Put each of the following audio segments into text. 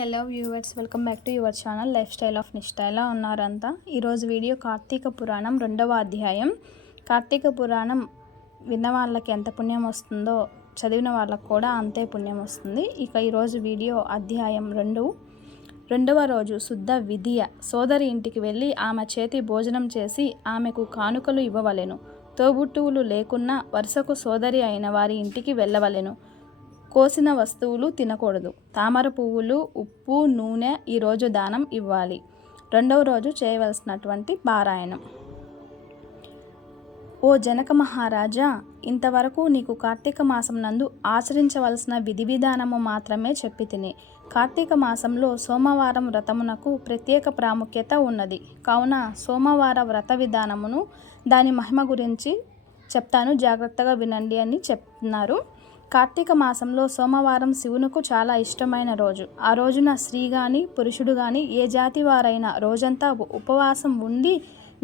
Hello viewers, welcome back to your channel life style of నిష్ఠ. ఎలా ఉన్నారంతా? ఈరోజు video Karthika పురాణం 2వ అధ్యాయం. కార్తీక పురాణం విన్న వాళ్ళకి ఎంత పుణ్యం వస్తుందో చదివిన వాళ్ళకు కూడా అంతే పుణ్యం వస్తుంది. ఇక ఈరోజు వీడియో అధ్యాయం 2వ రోజు శుద్ధ విధియ. సోదరి ఇంటికి వెళ్ళి ఆమె చేతి భోజనం చేసి ఆమెకు కానుకలు ఇవ్వవలెను. తోబుట్టువులు లేకున్నా వరుసకు సోదరి అయిన వారి ఇంటికి వెళ్ళవలెను. కోసిన వస్తువులు తినకూడదు. తామర పువ్వులు, ఉప్పు, నూనె ఈరోజు దానం ఇవ్వాలి. 2వ రోజు చేయవలసినటువంటి పారాయణం. ఓ జనక మహారాజా, ఇంతవరకు నీకు కార్తీక మాసం నందు ఆచరించవలసిన విధి విధానము మాత్రమే చెప్పి తిని. కార్తీక మాసంలో సోమవారం వ్రతమునకు ప్రత్యేక ప్రాముఖ్యత ఉన్నది. కావున సోమవార వ్రత విధానమును, దాని మహిమ గురించి చెప్తాను, జాగ్రత్తగా వినండి అని చెప్తున్నారు. కార్తీక మాసంలో సోమవారం శివునకు చాలా ఇష్టమైన రోజు. ఆ రోజున స్త్రీ కానీ పురుషుడు కానీ ఏ జాతి వారైనా రోజంతా ఉపవాసం ఉండి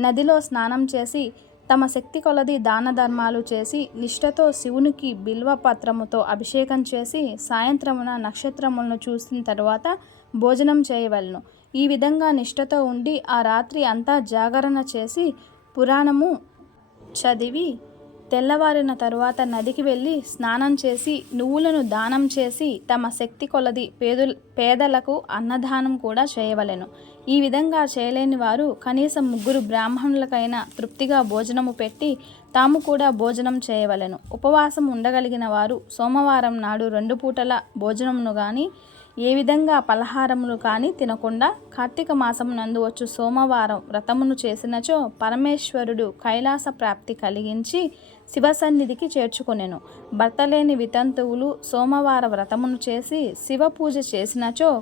నదిలో స్నానం చేసి తమ శక్తి కొలది దాన ధర్మాలు చేసి నిష్ఠతో శివునికి బిల్వ పత్రముతో అభిషేకం చేసి సాయంత్రమున నక్షత్రములను చూసిన తరువాత భోజనం చేయవలను. ఈ విధంగా నిష్ఠతో ఉండి ఆ రాత్రి అంతా జాగరణ చేసి పురాణము చదివి తెల్లవారిన తరువాత నదికి వెళ్ళి స్నానం చేసి నువ్వులను దానం చేసి తమ శక్తి కొలది పేదలకు అన్నదానం కూడా చేయవలెను. ఈ విధంగా చేయలేని వారు కనీసం 3 బ్రాహ్మణులకైనా తృప్తిగా భోజనము పెట్టి తాము కూడా భోజనం చేయవలెను. ఉపవాసం ఉండగలిగిన వారు సోమవారం నాడు 2 పూటల భోజనమును కానీ ఏ విధంగా పలహారములు కానీ తినకుండా కార్తీక మాసం నందు వచ్చు సోమవారం వ్రతమును చేసినచో పరమేశ్వరుడు కైలాస ప్రాప్తి కలిగించి శివసన్నిధికి చేర్చుకొనెను. భర్త లేని వితంతువులు సోమవార వ్రతమును చేసి శివ పూజ చేసినచో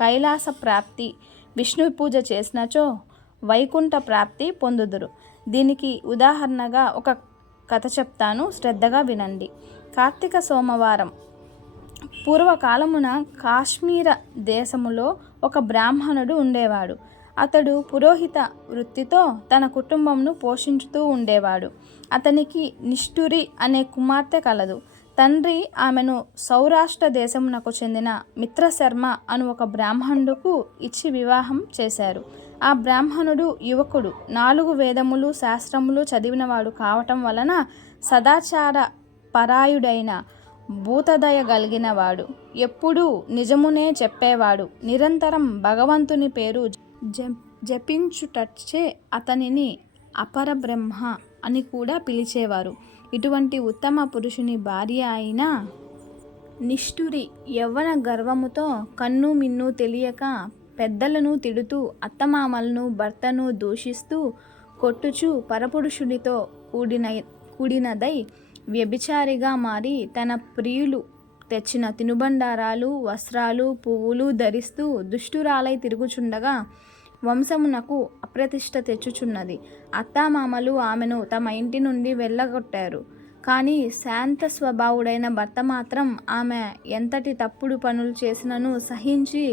కైలాస ప్రాప్తి, విష్ణు పూజ చేసినచో వైకుంఠ ప్రాప్తి పొందుదురు. దీనికి ఉదాహరణగా ఒక కథ చెప్తాను, శ్రద్ధగా వినండి. కార్తీక సోమవారం పూర్వకాలమున కాశ్మీర దేశములో ఒక బ్రాహ్మణుడు ఉండేవాడు. అతడు పురోహిత వృత్తితో తన కుటుంబంను పోషించుతూ ఉండేవాడు. అతనికి నిష్ఠురి అనే కుమార్తె కలదు. తండ్రి ఆమెను సౌరాష్ట్ర దేశమునకు చెందిన మిత్రశర్మ అను ఒక బ్రాహ్మణుడుకు ఇచ్చి వివాహం చేశారు. ఆ బ్రాహ్మణుడు యువకుడు, 4 వేదములు శాస్త్రములు చదివినవాడు కావటం వలన సదాచార పరాయుడైన భూతదయ కలిగినవాడు. ఎప్పుడూ నిజమునే చెప్పేవాడు. నిరంతరం భగవంతుని పేరు జపించుటచ్చే అతనిని అపరబ్రహ్మ అని కూడా పిలిచేవారు. ఇటువంటి ఉత్తమ పురుషుని భార్య అయిన నిష్ఠురి యవ్వన గర్వముతో కన్ను మిన్ను తెలియక పెద్దలను తిడుతూ అత్తమామలను భర్తను దూషిస్తూ కొట్టుచు పరపురుషుడితో కూడినదై వ్యభిచారిగా మారి తన ప్రియులు తెచ్చిన తినుబండారాలు, వస్త్రాలు, పువ్వులు ధరిస్తూ దుష్టురాలై తిరుగుచుండగా వంశమునకు అప్రతిష్ట తెచ్చుచున్నది. అత్తామామలు ఆమెను తమ ఇంటి నుండి వెళ్ళగొట్టారు. కానీ శాంత స్వభావుడైన భర్త మాత్రం ఆమె ఎంతటి తప్పుడు పనులు చేసినను సహించి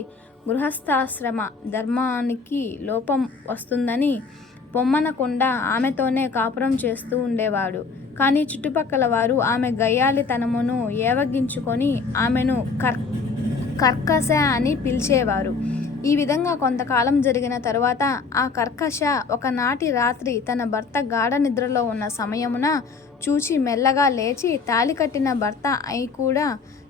గృహస్థాశ్రమ ధర్మానికి లోపం వస్తుందని పొమ్మనకుండా ఆమెతోనే కాపురం చేస్తూ ఉండేవాడు. కానీ చుట్టుపక్కల వారు ఆమె గయ్యాళితనమును ఏవగించుకొని ఆమెను కర్కశ అని పిలిచేవారు. ఈ విధంగా కొంతకాలం జరిగిన తరువాత ఆ కర్కశ ఒకనాటి రాత్రి తన భర్త గాఢ నిద్రలో ఉన్న సమయమున చూచి మెల్లగా లేచి తాళి కట్టిన భర్త అయి కూడా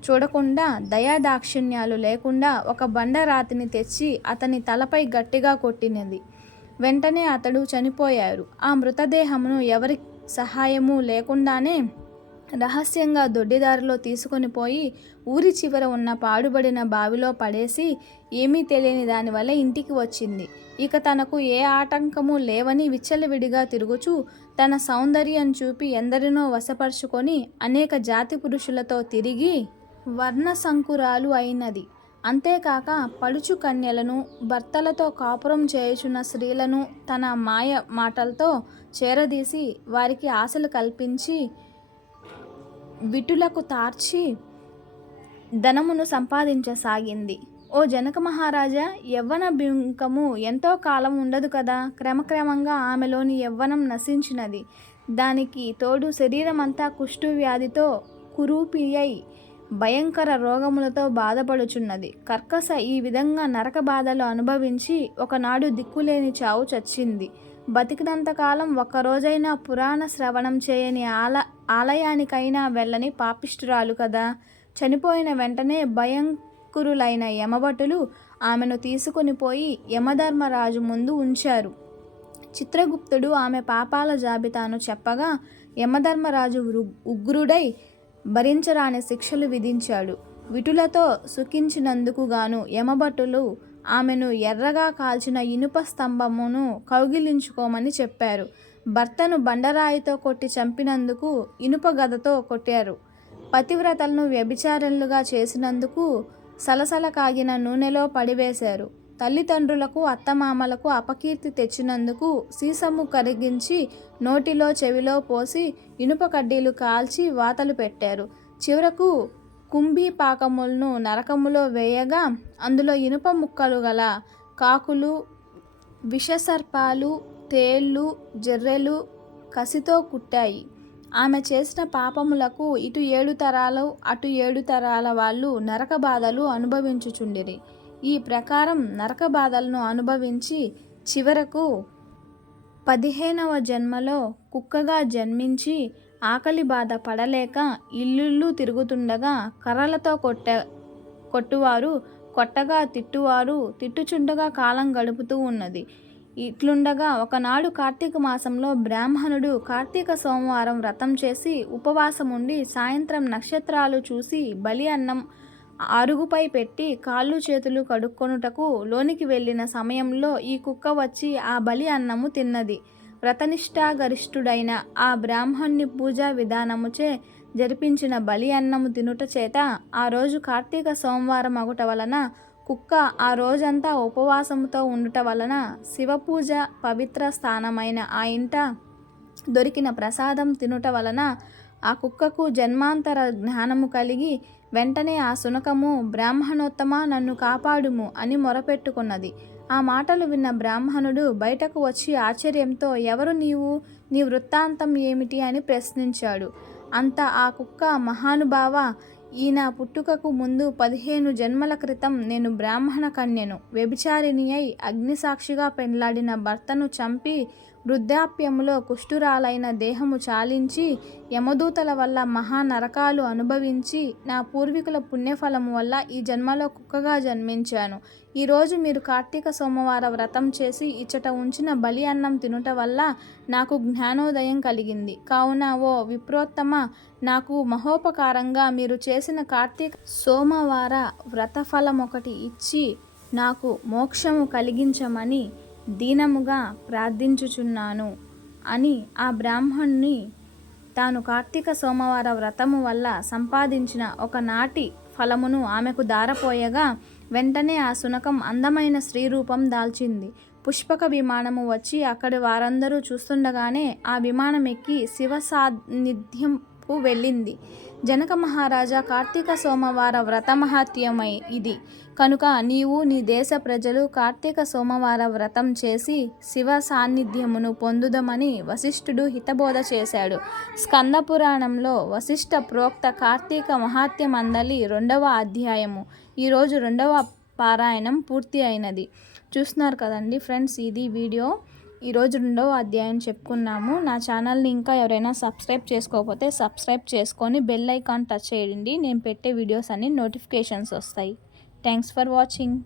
చూడకుండా దయాదాక్షిణ్యాలు లేకుండా ఒక బండరాతిని తెచ్చి అతని తలపై గట్టిగా కొట్టినది. వెంటనే అతడు చనిపోయారు. ఆ మృతదేహమును ఎవరి సహాయము లేకుండానే రహస్యంగా దొడ్డిదారిలో తీసుకొని పోయి ఊరి చివర ఉన్న పాడుబడిన బావిలో పడేసి ఏమీ తెలియని దానివల్ల ఇంటికి వచ్చింది. ఇక తనకు ఏ ఆటంకము లేవని విచ్చలవిడిగా తిరుగుచూ తన సౌందర్యం చూపి ఎందరినో వశపరుచుకొని అనేక జాతి పురుషులతో తిరిగి వర్ణసంకురాలు అయినది. అంతేకాక పడుచు కన్యలను, భర్తలతో కాపురం చేయుచున్న స్త్రీలను తన మాయ మాటలతో చేరదీసి వారికి ఆశలు కల్పించి విటులకు తార్చి ధనమును సంపాదించసాగింది. ఓ జనక మహారాజా, యవ్వన బింకము ఎంతో కాలం ఉండదు కదా. క్రమక్రమంగా ఆమెలోని యవ్వనం నశించినది. దానికి తోడు శరీరమంతా కుష్టు వ్యాధితో కురూపి అయి భయంకర రోగములతో బాధపడుచున్నది. కర్కస ఈ విధంగా నరక బాధలు అనుభవించి ఒకనాడు దిక్కులేని చావు చచ్చింది. బతికినంతకాలం ఒక్కరోజైనా పురాణ శ్రవణం చేయని ఆలయానికైనా వెళ్ళని పాపిష్టురాలు కదా. చనిపోయిన వెంటనే భయంకరులైన యమభటులు ఆమెను తీసుకుని పోయి యమధర్మరాజు ముందు ఉంచారు. చిత్రగుప్తుడు ఆమె పాపాల జాబితాను చెప్పగా యమధర్మరాజు ఉగ్రుడై భరించరాని శిక్షలు విధించాడు. విటులతో సుఖించినందుకు గాను యమభటులు ఆమెను ఎర్రగా కాల్చిన ఇనుప స్తంభమును కౌగిలించుకోమని చెప్పారు. భర్తను బండరాయితో కొట్టి చంపినందుకు ఇనుప గదతో కొట్టారు. పతివ్రతలను వ్యభిచారులుగా చేసినందుకు సలసల కాగిన నూనెలో పడివేశారు. తల్లిదండ్రులకు అత్తమామలకు అపకీర్తి తెచ్చినందుకు సీసము కరిగించి నోటిలో చెవిలో పోసి ఇనుప కడ్డీలు కాల్చి వాతలు పెట్టారు. చివరకు కుంభీపాకములను నరకములో వేయగా అందులో ఇనుప ముక్కలు గల కాకులు, విషసర్పాలు, తేళ్ళు, జర్రెలు కసితో కుట్టాయి. ఆమె చేసిన పాపములకు ఇటు 7 తరాలు అటు 7 తరాల వాళ్ళు నరక బాధలు అనుభవించుచుండిరి. ఈ ప్రకారం నరక బాధలను అనుభవించి చివరకు 15వ జన్మలో కుక్కగా జన్మించి ఆకలి బాధ పడలేక ఇల్లు తిరుగుతుండగా కర్రలతో కొట్టువారు కొట్టగా తిట్టువారు తిట్టుచుండగా కాలం గడుపుతూ ఉన్నది. ఇట్లుండగా ఒకనాడు కార్తీక మాసంలో బ్రాహ్మణుడు కార్తీక సోమవారం వ్రతం చేసి ఉపవాసం ఉండి సాయంత్రం నక్షత్రాలు చూసి బలి అన్నం అరుగుపై పెట్టి కాళ్ళు చేతులు కడుక్కొనుటకు లోనికి వెళ్ళిన సమయంలో ఈ కుక్క వచ్చి ఆ బలి అన్నము తిన్నది. వ్రతనిష్ఠాగరిష్ఠుడైన ఆ బ్రాహ్మణుని పూజా విధానముచే జరిపించిన బలి అన్నము తినుట చేత ఆ రోజు కార్తీక సోమవారం అగుట వలన కుక్క ఆ రోజంతా ఉపవాసముతో ఉండుట వలన శివపూజ పవిత్ర స్థానమైన ఆ ఇంట దొరికిన ప్రసాదం తినుట వలన ఆ కుక్కకు జన్మాంతర జ్ఞానము కలిగి వెంటనే ఆ శునకము బ్రాహ్మణోత్తమ నన్ను కాపాడుము అని మొరపెట్టుకున్నది. ఆ మాటలు విన్న బ్రాహ్మణుడు బయటకు వచ్చి ఆశ్చర్యంతో ఎవరు నీవు, నీ వృత్తాంతం ఏమిటి అని ప్రశ్నించాడు. అంత ఆ కుక్క మహానుభావ, ఈయన పుట్టుకకు ముందు 15 జన్మల క్రితం నేను బ్రాహ్మణ కన్యను వ్యభిచారిణి అయి అగ్నిసాక్షిగా పెండ్లాడిన భర్తను చంపి వృద్ధాప్యములో కుష్ఠురాలైన దేహము చాలించి యమదూతల వల్ల మహానరకాలు అనుభవించి నా పూర్వీకుల పుణ్యఫలము వల్ల ఈ జన్మలో కుక్కగా జన్మించాను. ఈరోజు మీరు కార్తీక సోమవార వ్రతం చేసి ఇచ్చట ఉంచిన బలి అన్నం తినుట వల్ల నాకు జ్ఞానోదయం కలిగింది. కావున ఓ విప్రోత్తమ, నాకు మహోపకారంగా మీరు చేసిన కార్తీక సోమవార వ్రతఫలమొకటి ఇచ్చి నాకు మోక్షము కలిగించమని దీనముగా ప్రార్థించుచున్నాను అని ఆ బ్రాహ్మణుని తాను కార్తీక సోమవార వ్రతము వల్ల సంపాదించిన ఒకనాటి ఫలమును ఆమెకు దారపోయగా వెంటనే ఆ శునకం అందమైన స్త్రీ రూపం దాల్చింది. పుష్పక విమానము వచ్చి అక్కడి వారందరూ చూస్తుండగానే ఆ విమానం ఎక్కి శివ సాన్నిధ్యంకు వెళ్ళింది. జనక మహారాజా, కార్తీక సోమవార వ్రత మహాత్మ్యమై ఇది కనుక నీవు నీ దేశ ప్రజలు కార్తీక సోమవార వ్రతం చేసి శివ సాన్నిధ్యమును పొందుదమని వశిష్ఠుడు హితబోధ చేశాడు. స్కంద పురాణంలో వశిష్ఠ ప్రోక్త కార్తీక మహాత్మ్య మండలి 2వ అధ్యాయము. ఈరోజు 2వ పారాయణం పూర్తి అయినది. చూస్తున్నారు కదండి ఫ్రెండ్స్, ఇది వీడియో. ఈరోజు 2వ అధ్యాయం చెప్పుకున్నాము. నా ఛానల్ని ఇంకా ఎవరైనా సబ్స్క్రైబ్ చేసుకోకపోతే సబ్స్క్రైబ్ చేసుకొని బెల్ ఐకాన్ టచ్ చేయండి. నేను పెట్టే వీడియోస్ అన్ని నోటిఫికేషన్స్ వస్తాయి. Thanks for watching.